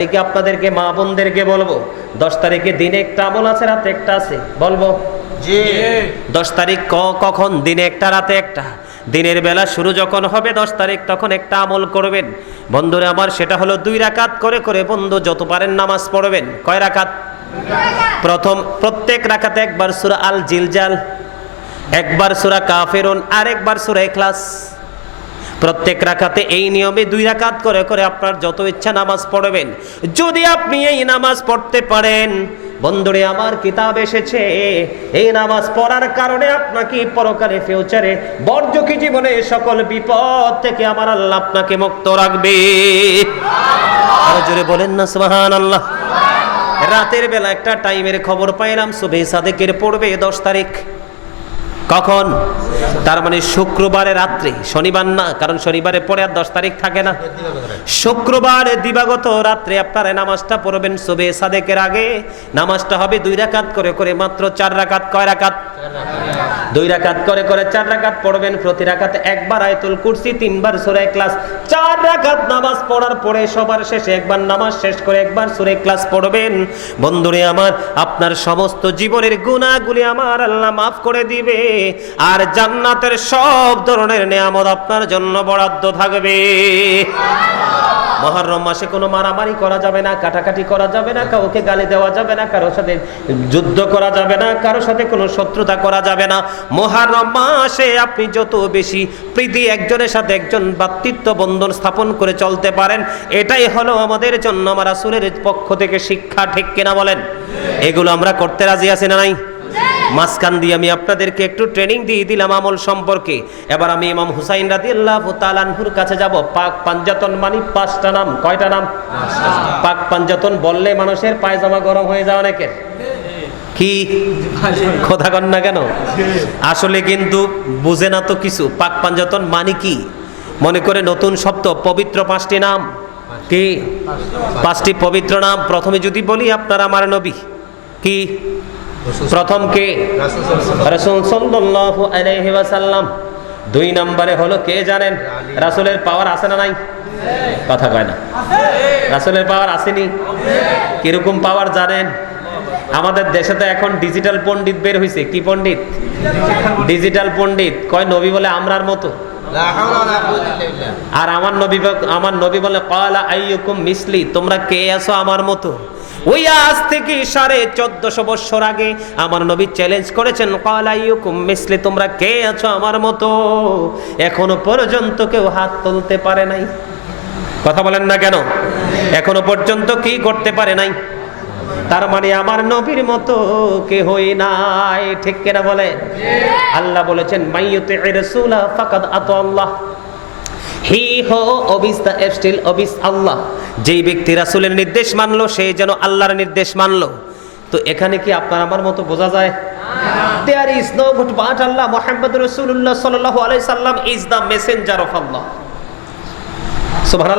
আপনাদেরকে মা বোনদেরকে বলব দশ তারিখে দিনে একটা আমল আছে রাতে একটা আছে বলব? জি। দশ তারিখ ক- কখন? দিনে একটা রাতে একটা। দিনের বেলা শুরু যখন হবে দশ তারিখ তখন একটা আমল করবেন। বন্ধুরে আমার সেটা হলো দুই রাকাত করে করে বন্ধু যত পারেন নামাজ পড়বেন। কয় রাকাত? প্রথম প্রত্যেক রাকাতে একবার সুরা আল জিলজাল একবার সুরা কাফেরুন আর একবার সুরা এখলাস প্রত্যেক রাকাতে এই নিয়মে দুই রাকাত করে করে আপনার যত ইচ্ছা নামাজ পড়বেন। যদি আপনি এই নামাজ পড়তে পারেন, বন্ধুরে আমার কিতাব এসেছে, এই নামাজ পড়ার কারণে আপনাকে পরকালে ফিউচারে বর্জকি জীবনে সকল বিপদ থেকে আমার আল্লাহ আপনাকে মুক্ত রাখবে। জোরে বলেন না সুবহান আল্লাহ রাতের বেলা একটা টাইমের খবর পাইলাম সুবে সাদেকের পড়বে দশ তারিখ। কখন? তার মানে শুক্রবারে রাত্রে, শনিবার না, কারণ শনিবারে পরে আর দশ তারিখ থাকে না। শুক্রবারে দিবাগত রাত্রে আপনারা নামাজটা পড়বেন সুবে সাদেকের আগে। নামাজটা হবে দুই রাকাত করে করে মাত্র চার রাকাত। কয় রাকাত? দুই রাকাত করে করে চার রাকাত পড়বেন। প্রতি রাকাতে একবার আয়তুল কুরসি, তিনবার সূরা ক্লাস চার রাকাত নামাজ পড়ার পরে সবার শেষে একবার নামাজ শেষ করে একবার সূরা ক্লাস পড়বেন। বন্ধুরে আমার, আপনার সমস্ত জীবনের গুনাহগুলি আমার আল্লাহ মাফ করে দিবে আর জান্নাতের সব ধরনের নিয়ামত আপনার জন্য বরাদ্দ থাকবে। মহরম মাসে কোনো মারামারি করা যাবে না, কাটাকাটি করা যাবে না, কাউকে গালি দেওয়া যাবে না, কারোর সাথে যুদ্ধ করা যাবে না, কারোর সাথে কোনো শত্রুতা করা যাবে না। মহরম মাসে আপনি যত বেশি প্রীতি একজনের সাথে একজন ভাতৃত্ব বন্ধন স্থাপন করে চলতে পারেন, এটাই হলো আমাদের জন্য, আমার আসুরের পক্ষ থেকে শিক্ষা, ঠিক কিনা বলেন? এগুলো আমরা করতে রাজি আছি না নাই? মাঝখান দিয়ে আমি আপনাদেরকে একটু ট্রেনিং দিয়ে দিলাম আমল সম্পর্কে। এবার আমি ইমাম হুসাইন রাদি আল্লাহ তালানহুর কাছে যাব। পাক পাঞ্জাতন মানি পাঁচটা নাম। কয়টা নাম? পাক পাঞ্জাতন বললে মানুষের পায়জামা গরম হয়ে যায় অনেকের। কি? কথা কন না কেন? আসলে কিন্তু বুঝে না তো কিছু। পাক পাঞ্জাতন মানে কি? মনে করে নতুন শব্দ, পবিত্র পাঁচটি নাম। কি? পাঁচটি পবিত্র নাম। প্রথমে যদি বলি, আপনার আমার নবী। কি? প্রথম কে রাসূল সাল্লাল্লাহু দুই নম্বরে হলো কে জানেন? রাসুলের পাওয়ার আছে না নাই? কথা কয় না। রাসূলের পাওয়ার আসেনি? কীরকম পাওয়ার জানেন? আমাদের দেশে তো এখন ডিজিটাল পণ্ডিত বের হয়েছে কি পণ্ডিত? ডিজিটাল পণ্ডিত। কয় নবী বলে আমরার মতো? আর আমার নবী আমার নবী বলে কলা আইয়ুকুম মিসলি, তোমরা কে আছো আমার মতো? ওই আজ থেকে সাড়ে চোদ্দশো বৎসর আগে আমার নবী চ্যালেঞ্জ করেছেন মিসলি, তোমরা কে আছো আমার মতো? এখনও পর্যন্ত কেউ হাত তুলতে পারে নাই। কথা বলেন না কেন? এখনও পর্যন্ত কি করতে পারে নাই? তার মানে আমার নবীর মতো কে হই নাই। ঠিক কেনা বলে আল্লাহ বলেছেন হি হো অবিস স্টিল অবিস আল্লাহ। যেই ব্যক্তি রাসূলের নির্দেশ মানলো, সে যেন আল্লাহর নির্দেশ মানলো। তো এখানে কি আপনার আমার মতো বোঝা যায়? There is Allah is the messenger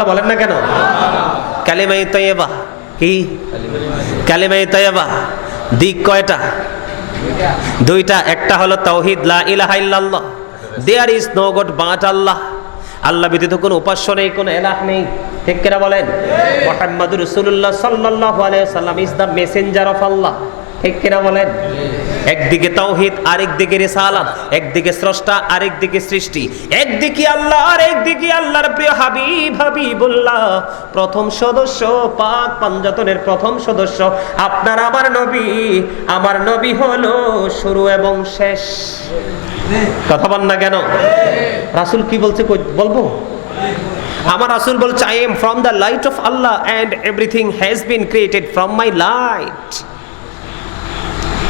বলেন না কেন? কালিমায়ে তাইয়্যিবা কি? কালিমায়ে তাইয়্যিবা দিক কয়টা? দুইটা। একটা হলো তাওহীদ, লা there is no god but Allah. Allah ব্যতীত কোনো উপাস্য নেই কোনো এলাহ নেই। ঠিক কেনা বলেন? মুহাম্মাদুর রসুল্লাহ সাল্লাহ আলিয়া সাল্লাম is the messenger of Allah ঠিক কিনা বলেন? একদিকে তাওহীদ, আরেকদিকে রিসালাত, একদিকে স্রষ্টা, আরেকদিকে সৃষ্টি। একদিকে আল্লাহ আর একদিকে আল্লাহর প্রিয় হাবিব হাবিবুল্লাহ। প্রথম সদস্য পাক পাঞ্জাতনের প্রথম সদস্য। আপনার আমার নবী আমার নবী হলো শুরু এবং শেষ। কথা বল না কেন? রাসূল কি বলছে বলব? আমার রাসূল বলছে I am from the light of Allah and everything has been created from my light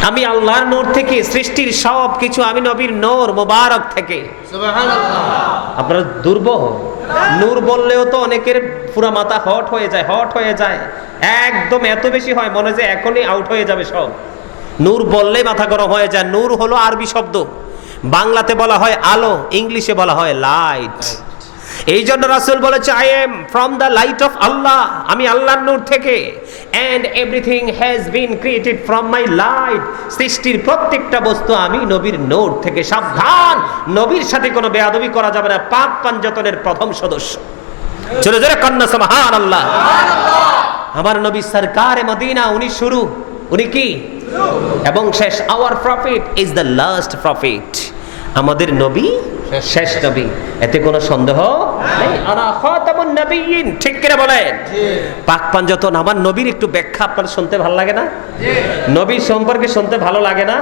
আমি আল্লাহর নূর থেকে সৃষ্টির সব কিছু আমি নবীর নূর মোবারক থেকে। আপনারা দুর্বল। নূর বললেও তো অনেকের পুরা মাথা হট হয়ে যায় হট হয়ে যায়। একদম এত বেশি হয় মনে যে এখনই আউট হয়ে যাবে সব। নূর বললে মাথা গরম হয়ে যায়। নূর হলো আরবি শব্দ। বাংলাতে বলা হয় আলো ইংলিশে বলা হয় লাইট এই জন্য রাসুল বলেছে I am from the light of Allah আমি আল্লাহর নূর থেকে। And everything has been created from my light সৃষ্টির প্রত্যেকটা বস্তু আমি নবীর নূর থেকে সাবধান। নবীর সাথে কোনো বেয়াদবি করা যাবে না পাক পাঞ্জাতনের প্রথম সদস্য। জোরে জোরে কন্যা সুবহানাল্লাহ। আমার নবী সরকার মদিনা উনি শুরু। উনি কি? এবং শেষ our prophet is the last prophet আমাদের নবী শেষ নবী। এতে কোনো সন্দেহ নেই। আনা খাতামুন নবিয়্যিন ঠিক করে বলেন? পাক পাঞ্জাতন আমার নবীর একটু ব্যাখ্যা আপনার শুনতে ভালো লাগে না? নবীর সম্পর্কে শুনতে ভালো লাগে না?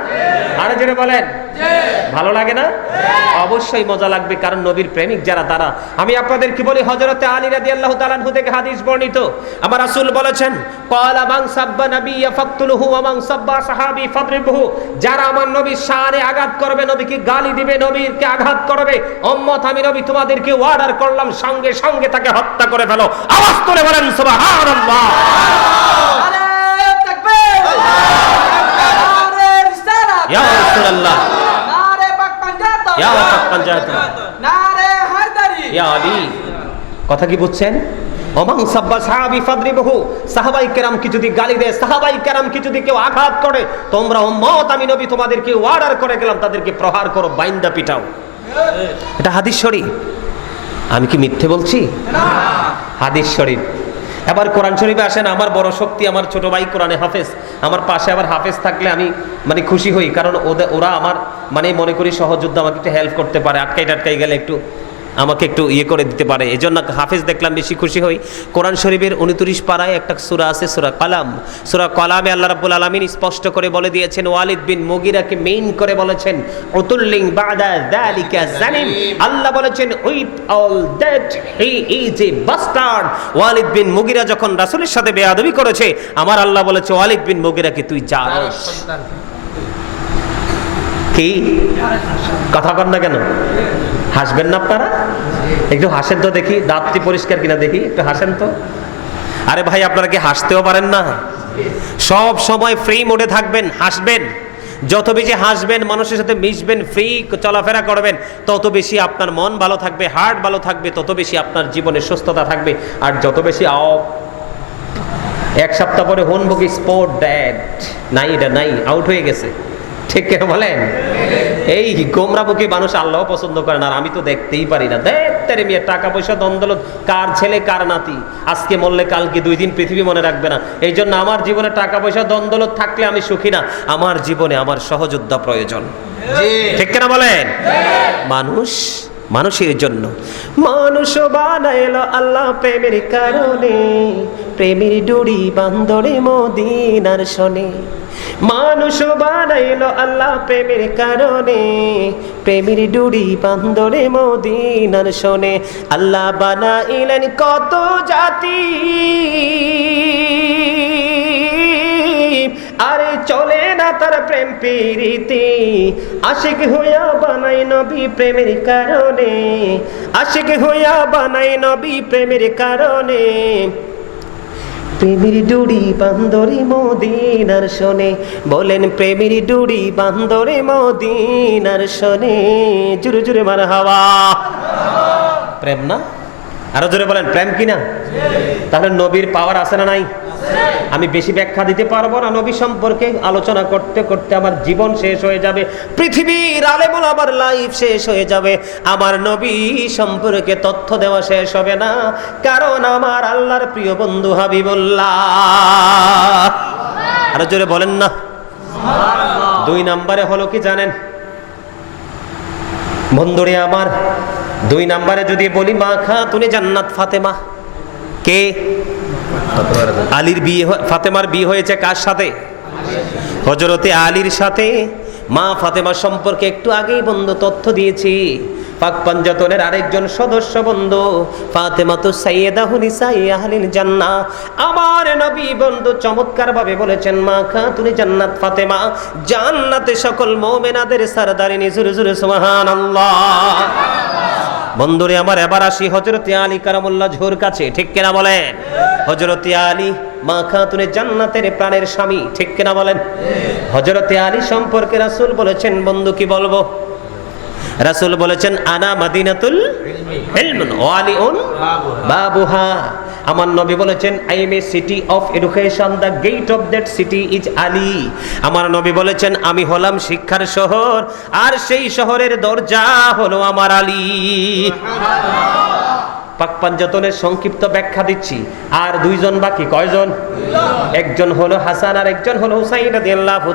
আরে যেটা বলেন। ভালো লাগে না? অবশ্যই মজা লাগবে কারণ নবীর প্রেমিক যারা তারা। আমি আপনাদের কি বলি? হযরতে আলী আনহু থেকে হাদিস বর্ণিত। আমার রাসূল বলেছেন ক্বালা সাব্বা নাবিয়্যা ফাকতুলহু ওয়া সাব্বা সাহাবী ফাদরিবহু। যারা আমার নবীর শানে আঘাত করবে নবীকে গালি দিবে নবীকে আঘাত করবে উম্মত আমি নবী তোমাদেরকে অর্ডার করলাম সঙ্গে সঙ্গে তাকে হত্যা করে ফেলো। আওয়াজ করে বলেন কথা কি বুঝছেন? কেউ আঘাত করে, তোমরা উম্মত, আমি নবী অর্ডার করে গেলাম, তাদেরকে প্রহার করো, বাইন্দা পিটাও। এটা হাদিস শরীফ। আমি কি মিথ্যে বলছি? হাদিস শরীফ। এবার কোরআন শরীফে আসেন, আমার বড় শক্তি আমার ছোট ভাই কোরআনে হাফেজ। আমার পাশে আবার হাফেজ থাকলে আমি মানে খুশি হই, কারণ ওরা আমার মানে মনে করি সহযোদ্ধা আমাকে একটু হেল্প করতে পারে, আটকাই টাটকাই গেলে একটু আমাকে একটু ইয়ে করে দিতে পারে। এই জন্য হাফেজ দেখলাম বেশি খুশি হই। কোরআন শরীফের উনত্রিশ পাড়ায় একটা সুরা আছে সুরা কালাম। সুরা কালামে আল্লাহ রাব্বুল আলামিন স্পষ্ট করে বলে দিয়েছেন ওয়ালিদ বিন মুগিরাকে মেইন করে বলেছেন উতুল্লিং বাদা যালিকা জানিম আল্লাহ বলেছেন with all that he is a bastard Walid bin Mughira যখন রাসূলের সাথে বেয়াদবি করেছে আমার আল্লাহ বলেছে ওয়ালিদ বিন মুগিরাকে তুই জানোস। কি? কথা কর না কেন? হাসবেন না আপনারা? একটু হাসেন তো দেখি, দাঁতটি পরিষ্কার কিনা দেখি, একটু হাসেন তো। আরে ভাই, আপনারা কি হাসতেও পারেন না? সব সময় ফ্রি মোডে থাকবেন, হাসবেন। যত বেশি হাসবেন, মানুষের সাথে মিশবেন ফ্রি চলাফেরা করবেন, তত বেশি আপনার মন ভালো থাকবে হার্ট ভালো থাকবে, তত বেশি আপনার জীবনে সুস্থতা থাকবে। আর যত বেশি অফ এক সপ্তাহ পরে হন বুকি স্পোর্ট ড্যাড। নাই, এটা নাই আউট হয়ে গেছে। ঠিক কেন বলেন? এই গোমরামুখী মানুষ আল্লাহ পছন্দ করেন আর আমি তো দেখতেই পারি না। দেখতে মেয়ে টাকা পয়সা দ্বন্দ্ব কার ছেলে কার নাতি? আজকে মরলে কালকে দুই দিন পৃথিবী মনে রাখবে না। এই জন্য আমার জীবনে টাকা পয়সা দ্বন্দ্ব থাকলে আমি সুখী না। আমার জীবনে আমার সহযোদ্ধা প্রয়োজন। ঠিক কেনা বলেন? মানুষ মানুষের জন্য। মানুষ বানাইলো আল্লাহ প্রেমের কারণে, প্রেমের ডুরি বান্দরে মদিনার শনে মানুষ বানাইলো আল্লাহ প্রেমের কারণে, প্রেমের ডুরি বান্দরে মদিনার শনে আল্লাহ বানাইলেন কত জাতি। আরে চলে না তার প্রেম প্রীতি। আশিক হইয়া বানাই নবী প্রেমের কারণে। আশিক হইয়া বানাই নবী প্রেমের কারণে। প্রেমের ডুড়ি বান্দরে মদিনার শোনে। বলেন প্রেমের ডুড়ি বান্দরে মদিনার শোনে। জুরে জুরে মার হাওয়া। প্রেম না? আরও জোরে বলেন, প্রেম কি না তাহলে নবীর পাওয়ার আছে না নাই? আমি বেশি ব্যাখ্যা দিতে পারব না নবী সম্পর্কে। আলোচনা করতে করতে আমার জীবন শেষ হয়ে যাবে। পৃথিবীর আলেমুল আমার লাইফ শেষ হয়ে যাবে। আমার নবী সম্পর্কে তথ্য দেওয়া শেষ হবে না। কারণ আমার আল্লাহর প্রিয় বন্ধু হাবিবুল্লাহ। আরও জোরে বলেন না। দুই নম্বরে হলো কি জানেন? বন্ধুরে আমার দুই নম্বরে যদি বলি, মা খা তুমি জান্নাত ফাতেমা। কে? আলীর বিয়ে ফাতেমার বিয়ে হয়েছে কার সাথে? হজরতে আলীর সাথে। মা ফাতেমা সম্পর্কে একটু আগেই বন্ধু তথ্য দিয়েছি। পাক পাঞ্জাতনের আরেকজন সদস্য বন্ধু ফাতেমা তো সাইয়েদা হুনিসাই আহলিল জান্নাহ। আমার নবী বন্ধু চমৎকার ভাবে বলেছেন, মা খা তুমি জান্নাত ফাতেমা। জান্নাতে সকল মুমিনাদের সরদারিনী জুরে জুরে সুবহানাল্লাহ। বন্ধুরে আমার এবার আসি হজরতে আলী কারামুল্লাহ ঝোর কাছে, ঠিক কেনা বলেন? হজরতে আলী মা খাতুনে জান্নাতের প্রাণের স্বামী, ঠিক কেনা বলেন? হজরতে আলী সম্পর্কে রাসূল বলেছেন, বন্ধু কি বলব? রাসূল বলেছেন, আনা মাদিনাতুল ইলমুন ওয়ালিউন বাবুহা। আমার নবী বলেছেন I am a city of education the gate of that city is Ali আমার নবী বলেছেন, আমি হলাম শিক্ষার শহর, আর সেই শহরের দরজা হলো আমার আলী। পাক পাঞ্জাতনের সংক্ষিপ্ত ব্যাখ্যা দিচ্ছি। আর দুইজন বাকি, কয়জন? একজন হলো হাসান, আর একজন হলো হুসাইন রাদিয়াল্লাহু